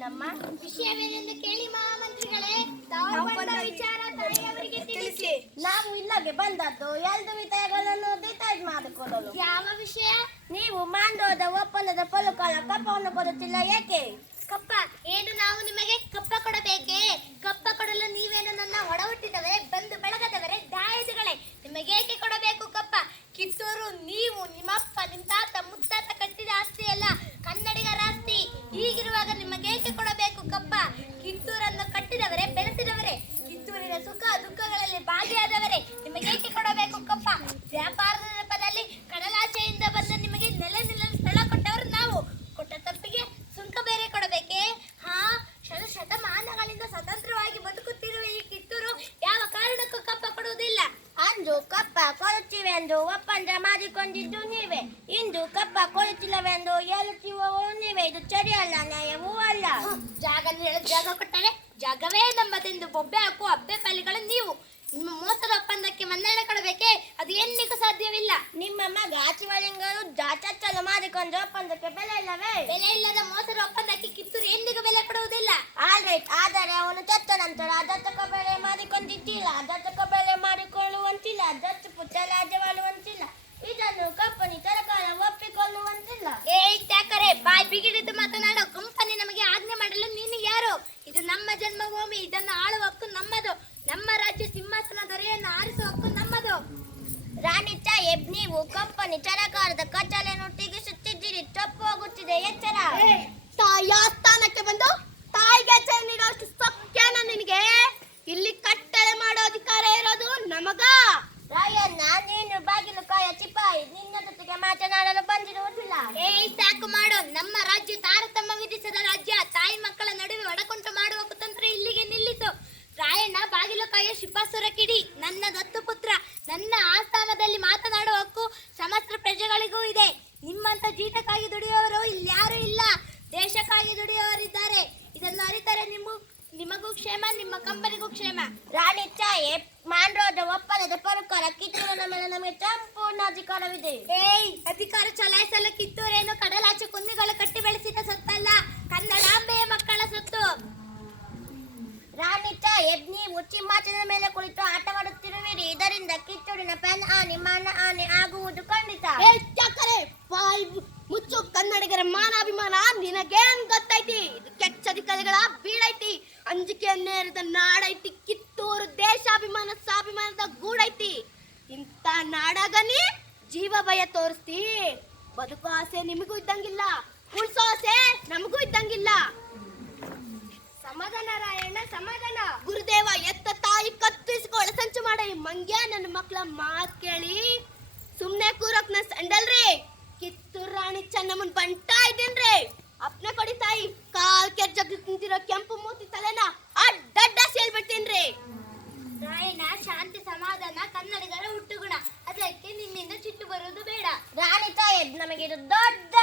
ಏನಮ್ಮ? ವಿಷಯವೇನೆಂದು ಕೇಳಿ ಮಹಾಮಂತ್ರಿಗಳೇ. ತಾವು ಬಂದ ವಿಚಾರ ತಾಯಿಯವರಿಗೆ ತಿಳಿಸಿ. ನಾವು ಇಲ್ಲಿಗೆ ಬಂದದ್ದು ಎರಡು ವಿಷಯಗಳನ್ನು ಡಿಸೈಡ್ ಮಾಡಿಕೊಳ್ಳಲು. ಯಾವ ವಿಷಯ? ನೀವು ಮಾಂಡೋದ ಒಪ್ಪಂದದ ಫಲಕಾಲ ಕಪ್ಪವನ್ನು ಕೊಡುತ್ತಿಲ್ಲ ಏಕೆ? ಕಪ್ಪ ಏನು ನಾವು ನಿಮಗೆ ಕಪ್ಪ ಕೊಡಬೇಕೇ? ಕಪ್ಪ ಕೊಡಲು ನೀವೇನು ನನ್ನ ಒಡ ಹುಟ್ಟಿದವರೇ, ಬಂಧು ಬಳಗದವರೇ, ದಾಯಾದಿಗಳೇ? ನಿಮಗೇಕೆ ಕೊಡಬೇಕು ಕಪ್ಪ? ಕಿತ್ತೂರು ನೀವು ನಿಮ್ಮಪ್ಪ ನಿಮ್ಮ ತಾತ ಮುತ್ತಾತ ಕಟ್ಟಿದ ಆಸ್ತಿ ಅಲ್ಲ, ಕನ್ನಡಿಗರ ಆಸ್ತಿ. ಹೀಗಿರುವಾಗ ನಿಮಗೇಕೆ ಕೊಡಬೇಕು ಕಪ್ಪ? ಕಿತ್ತೂರನ್ನು ಕಟ್ಟಿದವರೇ, ಬೆಳೆಸಿದವರೇ, ಕಿತ್ತೂರಿನ ಸುಖ ದುಃಖಗಳಲ್ಲಿ ಭಾಗಿಯಾದವರೇ, ನಿಮಗೇಕೆ ಕೊಡಬೇಕು ಕಪ್ಪ? ವ್ಯಾಪಾರದ ನೆಪದಲ್ಲಿ ಕಡಲಾಚೆಯಿಂದ ಬಂದ ನಿಮಗೆ ನೆಲೆ ನಿಲ್ಲಲು ಸ್ಥಳ ಕೊಟ್ಟವರು ನಾವು. ಕೊಟ್ಟ ತಪ್ಪಿಗೆ ಸುಂಕ ಬೇರೆ ಕೊಡಬೇಕೇ? ಶತಮಾನಗಳಿಂದ ಸ್ವತಂತ್ರವಾಗಿ ಬದುಕುತ್ತಿರುವ ಈ ಕಿತ್ತೂರು ಯಾವ ಕಾರಣಕ್ಕೂ ಕಪ್ಪ ಕೊಡುವುದಿಲ್ಲ. ಅಂದು ಕಪ್ಪ ಕೊಡುತ್ತೀವೆಂದು ಒಪ್ಪಂದ ಮಾಡಿಕೊಂಡಿದ್ದು ನೀವೇ, ಇಂದು ಕಪ್ಪ ಕೊಡುತ್ತಿಲ್ಲವೆಂದು ಹೇಳುತ್ತಿರುವವರು ನೀವೇ. ಇದು ಸರಿಯಲ್ಲ, ನ್ಯಾಯವೂ ಅಲ್ಲ. ಜಾಗ ಜಾಗ ಕೊಟ್ಟರೆ ಜಾಗವೇ ನಮ್ಮದೆಂದು ಬೊಬ್ಬೆ ಹಾಕುವ ಅಬ್ಬೆ ಪಾಲಿಗಳು ನೀವು. ನಿಮ್ಮ ಮೋಸದ ಒಪ್ಪಂದಕ್ಕೆ ಮನ್ನಣೆ ಕೊಡಬೇಕೇ? ಅದು ಎಂದಿಗೂ ಸಾಧ್ಯವಿಲ್ಲ. ನಿಮ್ಮ ಮಗ ಶಿವಲಿಂಗರು ಜಾಚಚ್ಚಲು ಮಾಡಿಕೊಂಡು ಒಪ್ಪಂದಕ್ಕೆ ಬೆಲೆ ಇಲ್ಲವೇ? ಬೆಲೆ ಇಲ್ಲದ ಮೋಸದ ಒಪ್ಪಂದಕ್ಕೆ ಕಿತ್ತೂರು ಎಂದಿಗೂ ಬೆಲೆ ಕೊಡುವುದಿಲ್ಲ. ಆದರೆ ಅವನು ಚತ್ತ ನಂತರ ದತ್ತಕ ಬೆಲೆ ಮಾಡಿಕೊಂಡಿದ್ದಿಲ್ಲ, ದತ್ತಕ ಬೆಲೆ ಮಾಡಿಕೊಳ್ಳುವಂತಿಲ್ಲ, ದತ್ತು ಪುತ್ರ ರಾಜ್ಯವಾಳುವಂತಿಲ್ಲ. ಇದನ್ನು ಕಂಪನಿ ಸರ್ಕಾರ ಒಪ್ಪಿಕೊಳ್ಳುವಂತಿಲ್ಲ. ತ್ಯಾಕರೆ ಬಾಯ್ ಬಿಗಿಡಿದು ಮಾತನಾಡೋ. ಕಂಪನಿ ನಮಗೆ ಆಜ್ಞೆ ಮಾಡಲು ನೀನು ಯಾರು? ಇದು ನಮ್ಮ ಜನ್ಮಭೂಮಿ, ಇದನ್ನು ಆಳುವ ಹಕ್ಕು ನಮ್ಮದು. ನಮ್ಮ ರಾಜ್ಯ ಸಿಂಹಾಸನ ದೊರೆಯನ್ನು ಆರಿಸುವ ಹಕ್ಕು ನಮ್ಮದು. ರಾಣಿ ಸಾಹೇಬ್, ನೀವು ಕಂಪನಿ ಸರ್ಕಾರದ ಕಚೇರಿಯನ್ನು ತೆಗೆಸುತ್ತಿದ್ದೀರಿ, ತಪ್ಪು ಹೋಗುತ್ತಿದೆ, ಎಚ್ಚರ. ತಾಯಿ ಆಸ್ಥಾನಕ್ಕೆ ಬಂದು ತಾಯಿಗೆ ಎಚ್ಚರ ನೀಡುವಷ್ಟು ಸೊಕ್ಕೇನ ನಿನಗೆ? ಇಲ್ಲಿ ಕಟ್ಟಳೆ ಮಾಡೋ ಅಧಿಕಾರ ಇರೋದು ನಮಗ. ರಾಯಣ್ಣ, ನೀನು ಬಾಗಿಲು ಕಾಯ ಚಿಪಾಯಿ, ನಿನ್ನ ಜೊತೆಗೆ ಮಾತನಾಡಲು ಬಂದಿರುವುದಿಲ್ಲ. ಸಾಕು ಮಾಡು. ನಮ್ಮ ರಾಜ್ಯ ತಾರತಮ್ಯ ವಿಧಿಸದ ರಾಜ್ಯ. ತಾಯಿ ಮಕ್ಕಳ ನಡುವೆ ಒಡಕುಂಟ ಮಾಡುವ ಕುತಂತ್ರ ಇಲ್ಲಿಗೆ ನಿಲ್ಲಿತು. ರಾಯಣ್ಣ ಬಾಗಿಲು ಕಾಯ ಶಿಪಾಸುರ ಕಿಡಿ, ನನ್ನ ದತ್ತು ಪುತ್ರ. ನನ್ನ ಆಸ್ಥಾನದಲ್ಲಿ ಮಾತನಾಡುವ ಹಕ್ಕು ಸಮಸ್ತ ಪ್ರಜೆಗಳಿಗೂ ಇದೆ. ನಿಮ್ಮಂತ ಜೀತಕ್ಕಾಗಿ ದುಡಿಯುವವರು ಇಲ್ಯಾರೂ ಇಲ್ಲ, ದೇಶಕ್ಕಾಗಿ ದುಡಿಯುವವರಿದ್ದಾರೆ. ಇದನ್ನು ಅರಿತರೆ ನಿಮಗೂ ಕ್ಷೇಮ, ನಿಮ್ಮ ಕಂಪನಿಗೂ ಕ್ಷೇಮ. ರಾಣಿ ಸಾಹೇಬ್, ಮಾಂಡ್ರೋದ ಒಪ್ಪಂದದ ಪ್ರಕಾರ ಕಿತ್ತೂರಿನ ಮೇಲೆ ನಮಗೆ ಸಂಪೂರ್ಣ ಅಧಿಕಾರವಿದೆ. ಅಧಿಕಾರ ಚಲಾಯಿಸಲು ಕಿತ್ತೂರೇನು ಕಡಲಾಚೆ ಕುನ್ನಿಗಳು ಕಟ್ಟಿ ಬೆಳೆಸಿದ ಸೊತ್ತಲ್ಲ, ಕನ್ನಡಾಂಬೆಯ ಮಕ್ಕಳ ಸೊತ್ತು. ರಾಣಿ ಸಾಹೇಬ್, ನೀವು ಸಿಂಹಾಸನದ ಮೇಲೆ ಕುಳಿತು ಆಟವಾಡುತ್ತಿರುವಿರಿ. ಇದರಿಂದ ಕಿತ್ತೂರಿನ ಪೆನ್ ಆನೆ, ಮಾನ ಆನೆ ಆಗುವುದು ಖಂಡಿತ. ಮುಚ್ಚು. ಕನ್ನಡಿಗರ ಮಾನಾಭಿಮಾನ ನಿನಗೇನ್ ಗೊತ್ತೈತಿ? ಇದು ಕೆಚ್ಚಧಿಕಾರಿಗಳ ಬೀಳೈತಿ. ಅಂಜಿಕೆಯನ್ನೇರಿದ ನಾಡೈತಿ. ಕಿತ್ತೂರು ದೇಶಾಭಿಮಾನ ಸ್ವಾಭಿಮಾನದ ಗೂಡೈತಿ. ಇಂಥ ನಾಡಾಗನಿ ಜೀವ ಭಯ ತೋರಿಸ್ತಿ. ಬದುಕು ಆಸೆ ನಿಮಗೂ ಇದ್ದಂಗಿಲ್ಲ, ಉಳ್ಸೋ ಆಸೆ ನಮಗೂ ಇದ್ದಂಗಿಲ್ಲ. ಸಮಾಧಾನ ರಾಯಣ್ಣ, ಸಮಾಧಾನ. ಗುರುದೇವ, ಎತ್ತ ತಾಯಿ ಕತ್ತಿಸಿಕೊಳ್ಳ ಸಂಚು ಮಾಡ. ಈ ಮಂಗ್ಯ ನನ್ನ ಮಕ್ಕಳ ಮಾತ್ ಕೇಳಿ ಸುಮ್ನೆ ಕೂರಕ್ ನ ಸಂಡಲ್ರಿ. ಕಿತ್ತೂರು ರಾಣಿ ಚೆನ್ನಮ್ಮನ್ ಬಂಟ ಇದ್ದೀನ್ರಿ. ಅಪ್ನೆ ಕೊಡಿ ತಾಯಿ. ಕಾಲ್ ಕೆರ್ಜಗ್ ನಿಂತಿರೋ ಕೆಂಪು ಮೂತಿ ತಲೆನ ಅಡ್ಡ ಸೇಲ್ಬಿಡ್ತೀನ್ರಿ. ರಾಯಣ್ಣ, ಶಾಂತಿ ಸಮಾಧಾನ ಕನ್ನಡಿಗರ ಹುಟ್ಟುಗುಣ. ಅದಕ್ಕೆ ನಿನ್ನಿಂದ ಚಿಟ್ಟು ಬರುವುದು ಬೇಡ. ರಾಣಿ ಸಾಹೇಬ್, ನಮಗೆ ಇದು ದೊಡ್ಡ